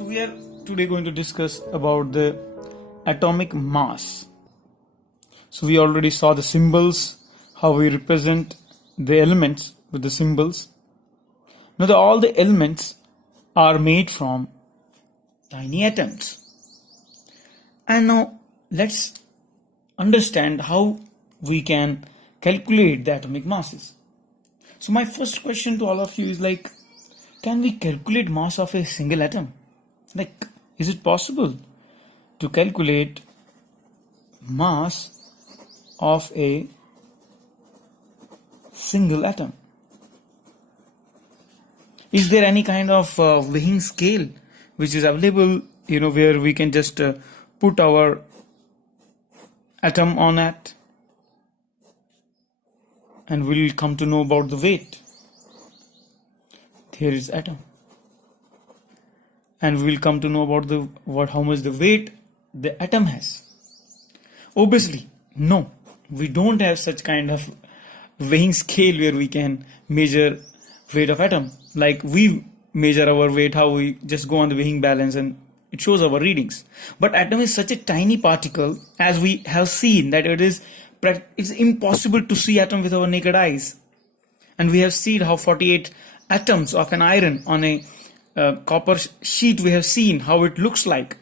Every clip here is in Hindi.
So we are today going to discuss about the atomic mass. So we already saw the symbols, how we represent the elements with the symbols. Now all the elements are made from tiny atoms. And now let's understand how we can calculate the atomic masses. So my first question to all of you is like, can we calculate mass of a single atom? Like, is it possible to calculate mass of a single atom? Is there any kind of weighing scale which is available, where we can just put our atom on it and we'll come to know about the weight? Here is atom. And we'll come to know about how much the weight the atom has. Obviously, no, we don't have such kind of weighing scale where we can measure weight of atom. Like we measure our weight, how we just go on the weighing balance and it shows our readings. But atom is such a tiny particle, as we have seen that it's impossible to see atom with our naked eyes. And we have seen how 48 atoms of an iron on a copper sheet, we have seen how it looks like.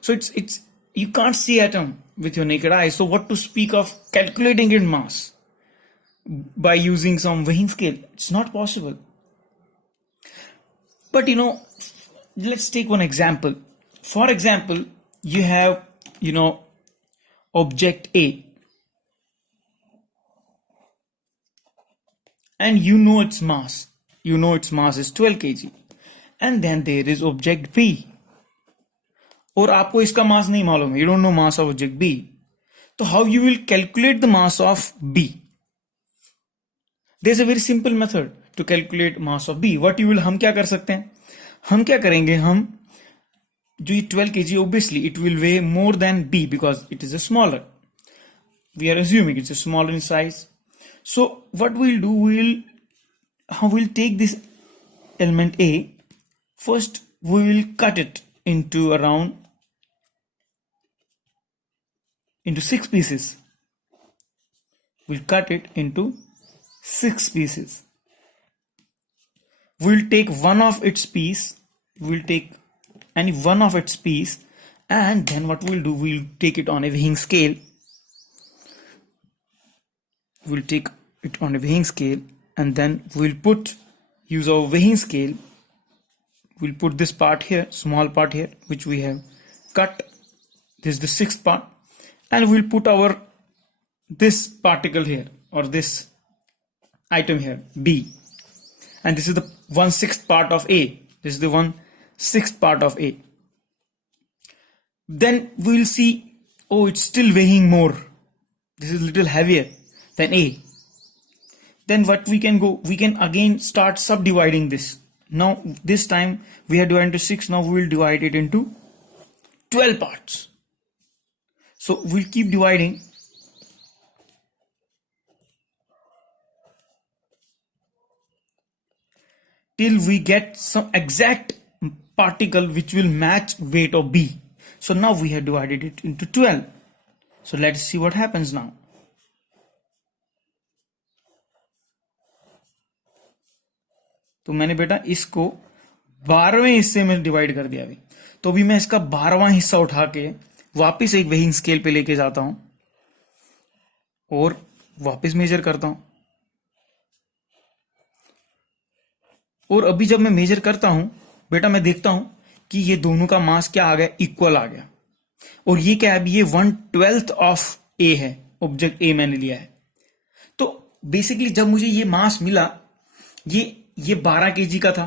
So it's you can't see atom with your naked eye. So what to speak of calculating its mass by using some weighing scale? It's not possible. But let's take one example. For example, you have object A, and its mass. Its mass is 12 kg. And then there is object B. और आपको इसका mass नहीं मालूम है. You don't know mass of object B. So how you will calculate the mass of B? There's a very simple method to calculate mass of B. हम क्या कर सकते हैं? हम क्या करेंगे? हम जो 12 kg, obviously it will weigh more than B because it is a smaller. We are assuming it's a smaller in size. So what we'll do, we'll take this element A. First, we will cut it into 6 pieces. We'll cut it into 6 pieces. We'll take one of its piece. We'll take any one of its piece, and then what we'll do, we'll take it on a weighing scale. We'll take it on a weighing scale, and then we'll use our weighing scale. We'll put this part here, small part here, which we have cut. This is the 6th part. And we'll put this particle here, or this item here, B. And this is the 1/6 part of A. This is the 1/6 part of A. Then we'll see, it's still weighing more. This is a little heavier than A. Then what we can again start subdividing this. Now this time we have divided into 6. Now we will divide it into 12 parts. So we'll keep dividing. Till we get some exact particle which will match weight of B. So now we have divided it into 12. So let's see what happens now. तो मैंने बेटा इसको 12वें हिस्से में डिवाइड कर दिया अभी. तो अभी मैं इसका 12वां हिस्सा उठा के वापस एक वेइंग स्केल पे लेके जाता हूं और वापस मेजर करता हूं. और अभी जब मैं मेजर करता हूं बेटा, मैं देखता हूं कि ये दोनों का मास क्या आ गया, इक्वल आ गया. और ये क्या है, अभी ये 1/12 ऑफ ए है, ऑब्जेक्ट ए मैंने लिया है. तो बेसिकली जब मुझे ये मास मिला, ये 12 kg का था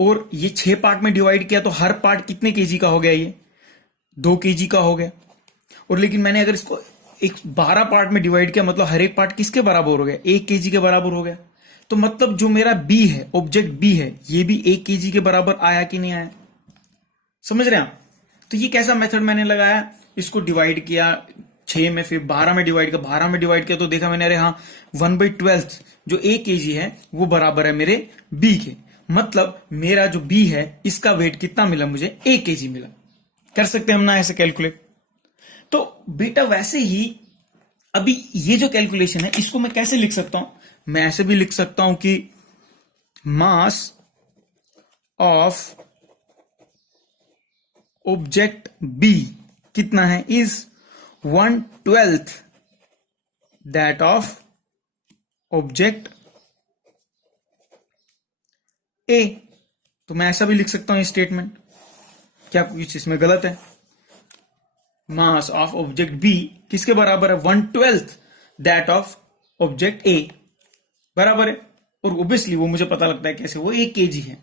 और ये 6 पार्ट में डिवाइड किया, तो हर पार्ट कितने kg का हो गया, ये 2 kg का हो गया. और लेकिन मैंने अगर इसको 12 पार्ट में डिवाइड किया, मतलब हर एक पार्ट किसके बराबर हो गया, 1 kg के बराबर हो गया. तो मतलब जो मेरा बी है, ऑब्जेक्ट बी है, ये भी 1 kg के बराबर आया कि नहीं आया? समझ रहे हैं आप? तो ये कैसा मेथड मैंने लगाया, इसको डिवाइड किया 6 में, फिर 12 में डिवाइड किया, 12 में डिवाइड किया तो देखा मैंने, अरे हाँ 1/12 जो 1 kg है वो बराबर है मेरे बी के. मतलब मेरा जो बी है इसका वेट कितना मिला मुझे, 1 kg मिला। कर सकते हैं हम ना ऐसे कैलकुलेट। तो बेटा वैसे ही अभी ये जो कैलकुलेशन है इसको मैं कैसे लिख सकता हूं, मैं ऐसे भी लिख सकता हूं कि मास ऑफ ऑब्जेक्ट बी कितना है, is 1/12 that of object A. तो मैं ऐसा भी लिख सकता हूं ये स्टेटमेंट, क्या कुछ इसमें गलत है? मास ऑफ ऑब्जेक्ट बी किसके बराबर है, 1/12 दैट ऑफ ऑब्जेक्ट ए, बराबर है। और ऑब्वियसली वो मुझे पता लगता है कैसे, वो 1 kg है।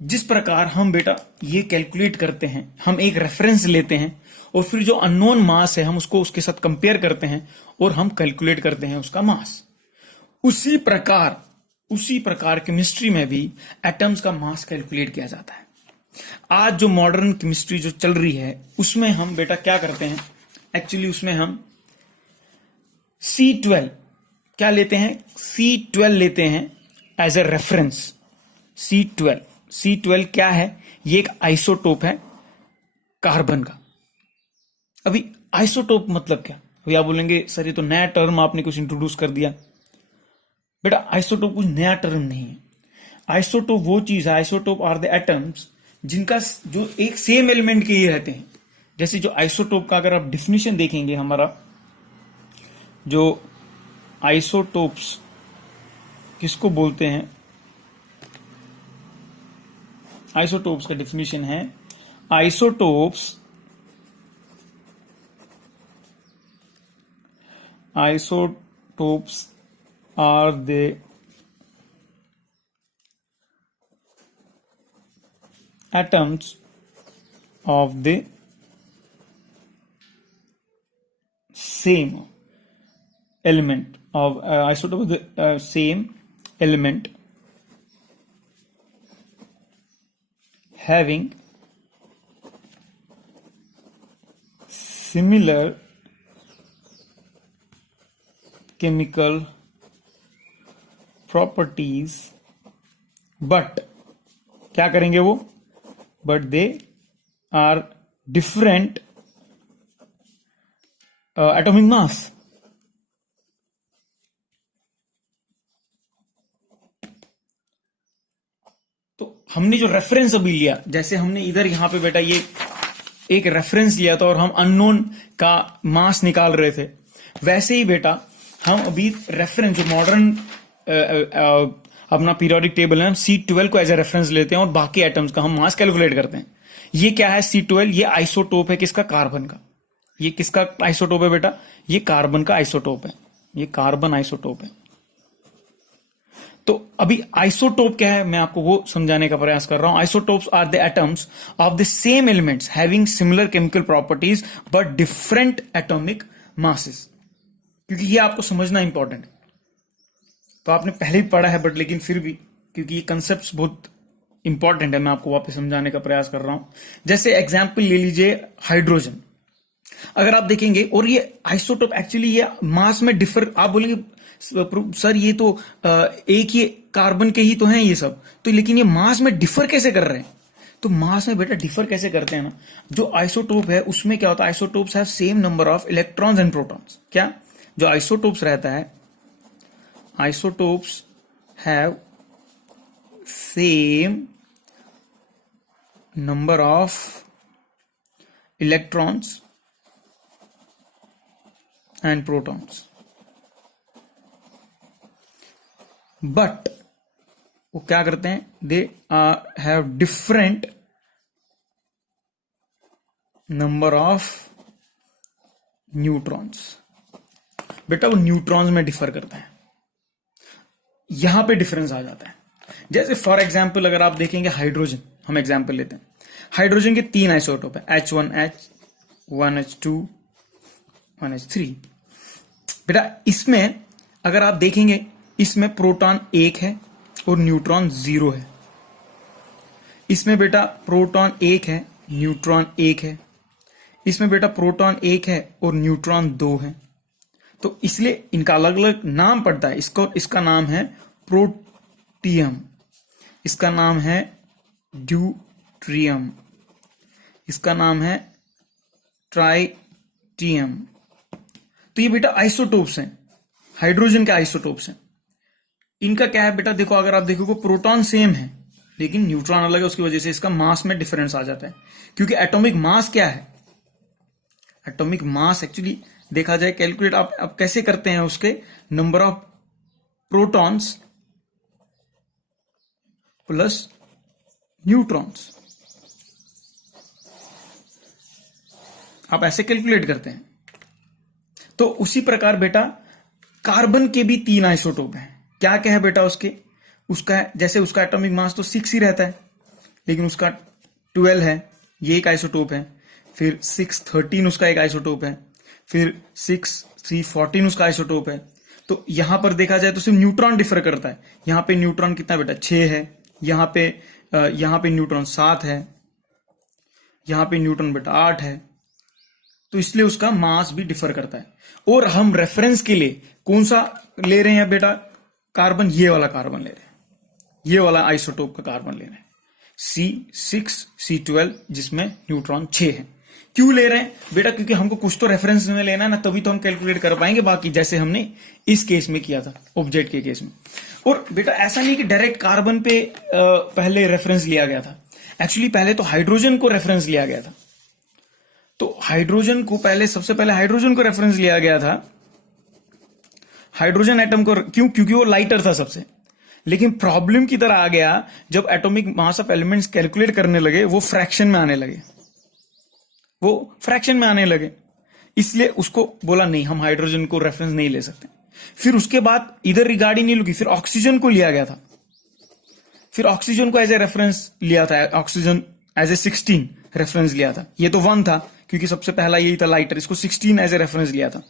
जिस प्रकार हम बेटा ये कैलकुलेट करते हैं, हम एक रेफरेंस लेते हैं और फिर जो अननोन मास है हम उसको उसके साथ कंपेयर करते हैं और हम कैलकुलेट करते हैं उसका मास। उसी प्रकार केमिस्ट्री में भी एटम्स का मास कैलकुलेट किया जाता है। आज जो मॉडर्न केमिस्ट्री जो चल रही है उसमें हम बेटा क्या करते हैं, एक्चुअली उसमें हम C12 क्या लेते हैं, C12 लेते हैं एज ए रेफरेंस। C12 क्या है, ये एक आइसोटोप है कार्बन का। अभी आइसोटोप मतलब क्या, अभी आप बोलेंगे सर ये तो नया टर्म आपने कुछ इंट्रोड्यूस कर दिया। बेटा आइसोटोप कुछ नया टर्म नहीं है। आइसोटोप वो चीज है, आइसोटोप आर द एटम्स जिनका जो एक सेम एलिमेंट के ही रहते हैं। जैसे जो आइसोटोप का अगर आप डिफिनेशन देखेंगे, हमारा जो आइसोटोप्स किसको बोलते हैं, आइसोटोप्स का डिफिनेशन है, isotopes are the atoms of the same element of isotope of the same element having similar chemical properties, but क्या करेंगे वो, but they are different atomic mass। तो हमने जो रेफरेंस अभी लिया, जैसे हमने इधर यहां पे बेटा ये एक रेफरेंस लिया था और हम अननोन का मास निकाल रहे थे, वैसे ही बेटा हम अभी रेफरेंस जो मॉडर्न अपना पीरियोडिक टेबल है, हम C12 को एज ए रेफरेंस लेते हैं और बाकी एटम्स का हम मास कैलकुलेट करते हैं। ये क्या है C12, ये आइसोटोप है किसका, कार्बन का। ये किसका आइसोटोप है बेटा, ये कार्बन का आइसोटोप है, ये कार्बन आइसोटोप है। तो अभी आइसोटोप क्या है मैं आपको वो समझाने का प्रयास कर रहा हूं। Isotopes are the atoms of the same elements having similar chemical properties but different atomic masses. क्योंकि ये आपको समझना इंपॉर्टेंट है, तो आपने पहले भी पढ़ा है बट लेकिन फिर भी क्योंकि ये कंसेप्ट बहुत इंपॉर्टेंट है, मैं आपको वापस समझाने का प्रयास कर रहा हूं। जैसे एग्जाम्पल ले लीजिए हाइड्रोजन। अगर आप देखेंगे, और ये आइसोटोप एक्चुअली ये मास में डिफर, आप बोलेंगे सर ये तो एक ही कार्बन के ही तो हैं ये सब, तो लेकिन ये मास में डिफर कैसे कर रहे हैं? तो मास में बेटा डिफर कैसे करते हैं ना, जो आइसोटोप है उसमें क्या होता है, isotopes have same number of electrons and protons. क्या जो आइसोटोप्स रहता है, isotopes have same number of electrons and protons, but वो क्या करते हैं, they have different number of neutrons. बेटा वो न्यूट्रॉन्स में डिफर करता है, यहां पे डिफरेंस आ जाता है। जैसे फॉर एग्जाम्पल अगर आप देखेंगे हाइड्रोजन, हम एग्जाम्पल लेते हैं, हाइड्रोजन के 3 आइसोटोप है, H1H, 1H2, 1H3। बेटा इसमें अगर आप देखेंगे, इसमें प्रोटॉन 1 है और न्यूट्रॉन 0 है। इसमें बेटा प्रोटॉन 1 है, न्यूट्रॉन 1 है। इसमें बेटा प्रोटॉन 1 है और न्यूट्रॉन 2 है। तो इसलिए इनका अलग अलग नाम पड़ता है। इसका नाम है प्रोटियम, इसका नाम है ड्यूट्रियम, इसका नाम है ट्राइटियम। तो ये बेटा आइसोटोप्स हैं, हाइड्रोजन के आइसोटोप्स हैं। इनका क्या है बेटा, देखो अगर आप देखोगे प्रोटॉन सेम है लेकिन न्यूट्रॉन अलग है, उसकी वजह से इसका मास में डिफरेंस आ जाता है। क्योंकि एटॉमिक मास क्या है, एटॉमिक मास एक्चुअली देखा जाए कैलकुलेट आप कैसे करते हैं, उसके number of protons plus neutrons, आप ऐसे कैलकुलेट करते हैं। तो उसी प्रकार बेटा कार्बन के भी 3 आइसोटोप हैं। क्या क्या है बेटा उसके, उसका जैसे उसका एटॉमिक मास तो 6 ही रहता है, लेकिन उसका 12 है, ये एक आइसोटोप है। फिर 613 उसका एक आइसोटोप है, फिर 6C14 उसका आइसोटोप है। तो यहां पर देखा जाए तो सिर्फ न्यूट्रॉन डिफर करता है। यहां पे न्यूट्रॉन कितना बेटा 6 है, यहां पे न्यूट्रॉन 7 है, यहां पे न्यूट्रॉन बेटा 8 है। तो इसलिए उसका मास भी डिफर करता है। और हम रेफरेंस के लिए कौन सा ले रहे हैं बेटा, कार्बन, ये वाला कार्बन ले रहे हैं, ये वाला आइसोटोप का कार्बन ले रहे हैं, C6C12, जिसमें न्यूट्रॉन 6 है। क्यों ले रहे हैं बेटा, क्योंकि हमको कुछ तो रेफरेंस में लेना है ना, तभी तो हम कैलकुलेट कर पाएंगे बाकी, जैसे हमने इस केस में किया था, ऑब्जेक्ट के केस में। और बेटा ऐसा नहीं कि डायरेक्ट कार्बन पे पहले रेफरेंस लिया गया था, एक्चुअली पहले तो हाइड्रोजन को रेफरेंस लिया गया था। तो हाइड्रोजन को सबसे पहले हाइड्रोजन को रेफरेंस लिया गया था, हाइड्रोजन एटम को। क्यों, क्योंकि वो लाइटर था सबसे। लेकिन प्रॉब्लम की तरह आ गया जब atomic mass of elements calculate करने लगे, वो फ्रैक्शन में आने लगे, इसलिए उसको बोला नहीं, हम हाइड्रोजन को रेफरेंस नहीं ले सकते। फिर उसके बाद इधर रिगार्ड ही नहीं लुकी, फिर ऑक्सीजन को लिया गया था, फिर ऑक्सीजन को एज ए रेफरेंस लिया था, ऑक्सीजन एज ए 16 रेफरेंस लिया था। ये तो 1 था क्योंकि सबसे पहला यही था लाइटर, इसको 16 एज ए रेफरेंस लिया था।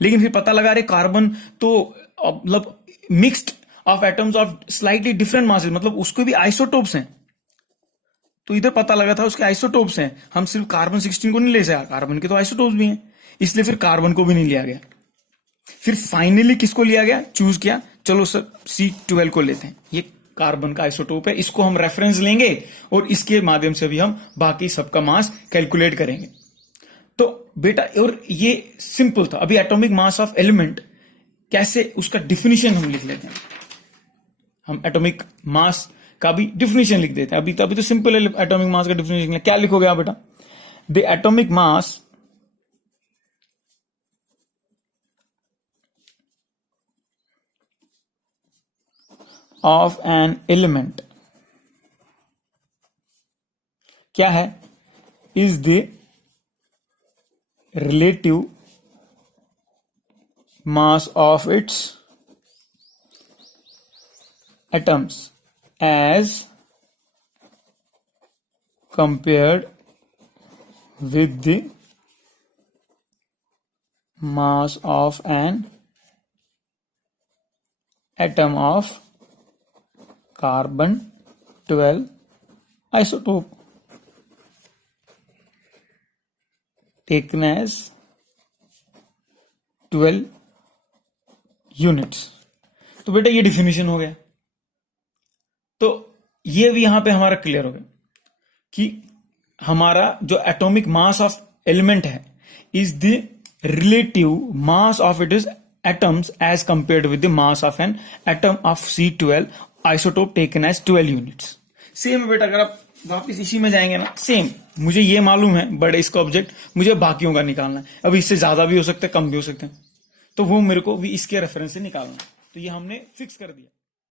लेकिन फिर पता लगा रे कार्बन तो मतलब mixed of atoms of slightly different masses, मतलब उसको भी आइसोटोप्स हैं। तो इधर पता लगा था उसके आइसोटोप्स हैं, हम सिर्फ कार्बन 16 को नहीं ले सकते, कार्बन के तो आइसोटोप्स भी हैं, इसलिए फिर कार्बन को भी नहीं लिया गया। फिर फाइनली किसको लिया गया, चूज किया, चलो सर C12 को लेते हैं, ये कार्बन का आइसोटोप है, इसको हम रेफरेंस लेंगे और इसके माध्यम से भी हम बाकी सबका मास कैलकुलेट करेंगे। तो बेटा और ये सिंपल था। अभी एटॉमिक मास ऑफ एलिमेंट कैसे, उसका डिफिनीशन हम लिख लेते हैं, हम एटॉमिक मास का भी डिफिनीशन लिख देते हैं। अभी तो सिंपल है एटॉमिक मास का डिफिनीशन। क्या लिखोगे आप बेटा, the atomic mass of an element क्या है, is the relative mass of its atoms as compared with the mass of an atom of carbon 12 isotope taken as 12 units. तो बेटा ये डिफिनीशन हो गया। तो ये भी यहां पे हमारा क्लियर हो गया कि हमारा जो एटॉमिक मास ऑफ एलिमेंट है is the relative mass of it is atoms as compared with the mass of an atom of C12 isotope taken as 12 units. Same है बेटा, अगर आप वापिस इसी में जाएंगे ना, सेम मुझे ये मालूम है बड़े इसका ऑब्जेक्ट, मुझे बाकियों का निकालना है। अब इससे ज्यादा भी हो सकता है, कम भी हो सकते हैं, तो वो मेरे को भी इसके रेफरेंस से निकालना है। तो ये हमने फिक्स कर दिया।